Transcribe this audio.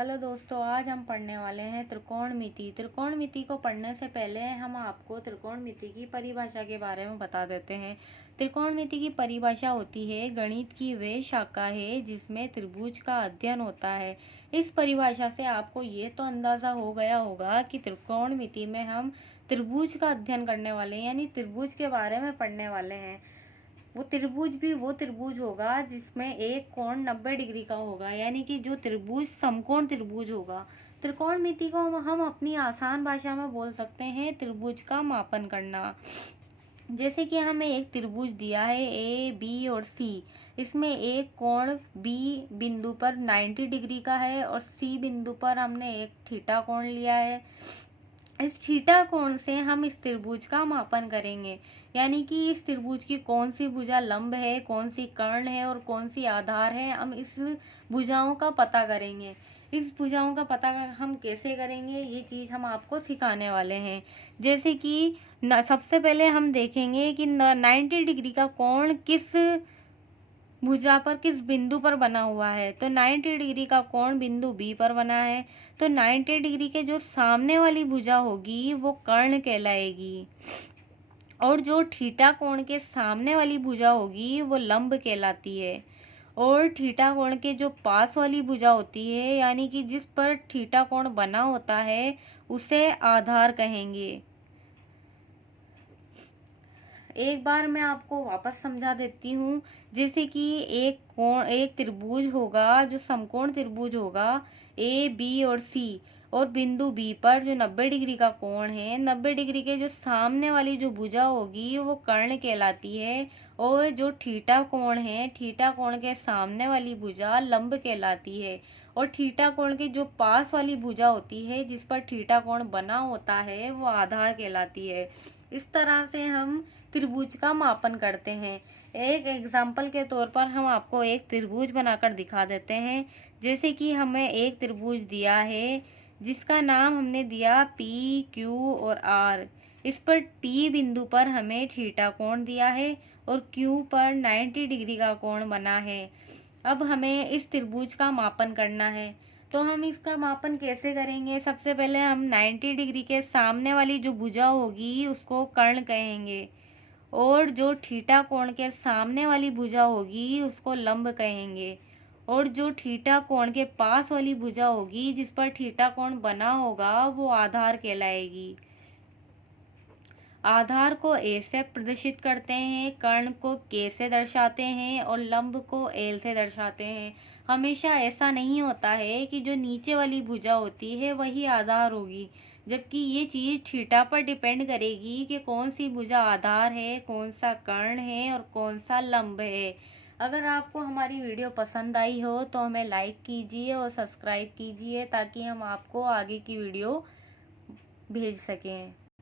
Hello दोस्तों, आज हम पढ़ने वाले हैं त्रिकोणमिति। त्रिकोणमिति को पढ़ने से पहले हम आपको त्रिकोणमिति की परिभाषा के बारे में बता देते हैं। त्रिकोणमिति की परिभाषा होती है गणित की वे शाखा है जिसमें त्रिभुज का अध्ययन होता है। इस परिभाषा से आपको ये तो अंदाजा हो गया होगा कि त्रिकोणमिति में हम त्रिभुज का अध्ययन करने वाले हैं, यानी त्रिभुज के बारे में पढ़ने वाले हैं। वो त्रिभुज भी वो त्रिभुज होगा जिसमें एक कोण 90 डिग्री का होगा, यानी कि जो त्रिभुज समकोण त्रिभुज होगा। त्रिकोणमिति को हम अपनी आसान भाषा में बोल सकते हैं त्रिभुज का मापन करना। जैसे कि हमें एक त्रिभुज दिया है ए बी और सी। इसमें एक कोण बी बिंदु पर 90 डिग्री का है और सी बिंदु पर हमने एक थीटा कोण लिया है। इस थीटा कोण से हम इस त्रिभुज का मापन करेंगे, यानी कि इस त्रिभुज की कौन सी भुजा लंब है, कौन सी कर्ण है और कौन सी आधार है, हम इस भुजाओं का पता करेंगे। इस भुजाओं का पता हम कैसे करेंगे, ये चीज हम आपको सिखाने वाले हैं। जैसे कि सबसे पहले हम देखेंगे कि 90 डिग्री का कोण किस भुजा पर किस बिंदु पर बना हुआ है। तो 90 डिग्री का कोण बिंदु बी पर बना है, तो 90 डिग्री के जो सामने वाली भुजा होगी वो कर्ण कहलाएगी और जो थीटा कोण के सामने वाली भुजा होगी वो लंब कहलाती है। और थीटा कोण के जो पास वाली भुजा होती है, यानी कि जिस पर थीटा कोण बना होता है, उसे आधार कहेंगे। एक बार मैं आपको वापस समझा देती हूँ। जैसे कि एक त्रिभुज होगा जो समकोण त्रिभुज होगा ए बी और सी, और बिंदु बी पर जो 90 डिग्री का कोण है, 90 डिग्री के जो सामने वाली जो भुजा होगी वो कर्ण कहलाती है और जो थीटा कोण है, थीटा कोण के सामने वाली भुजा लंब कहलाती है। और थीटा कोण के जो पास वाली भुजा होती है जिस पर थीटा कोण बना होता है वो आधार कहलाती है। इस तरह से हम त्रिभुज का मापन करते हैं। एक एग्जाम्पल के तौर पर हम आपको एक त्रिभुज बनाकर दिखा देते हैं। जैसे कि हमें एक त्रिभुज दिया है जिसका नाम हमने दिया पी क्यू और आर। इस पर पी बिंदु पर हमें थीटा कोण दिया है और क्यू पर 90 डिग्री का कोण बना है। अब हमें इस त्रिभुज का मापन करना है, तो हम इसका मापन कैसे करेंगे। सबसे पहले हम 90 डिग्री के सामने वाली जो भुजा होगी उसको कर्ण कहेंगे और जो थीटा कोण के सामने वाली भुजा होगी उसको लंब कहेंगे और जो थीटा कोण के पास वाली भुजा होगी जिस पर थीटा कोण बना होगा वो आधार कहलाएगी। आधार को ए से प्रदर्शित करते हैं, कर्ण को के से दर्शाते हैं और लंब को एल से दर्शाते हैं। हमेशा ऐसा नहीं होता है कि जो नीचे वाली भुजा होती है वही आधार होगी, जबकि ये चीज थीटा पर डिपेंड करेगी कि कौन सी भुजा आधार है, कौन सा कर्ण है और कौन सा लंब है। अगर आपको हमारी वीडियो पसंद आई हो तो हमें लाइक कीजिए और सब्सक्राइब कीजिए ताकि हम आपको आगे की वीडियो भेज सकें।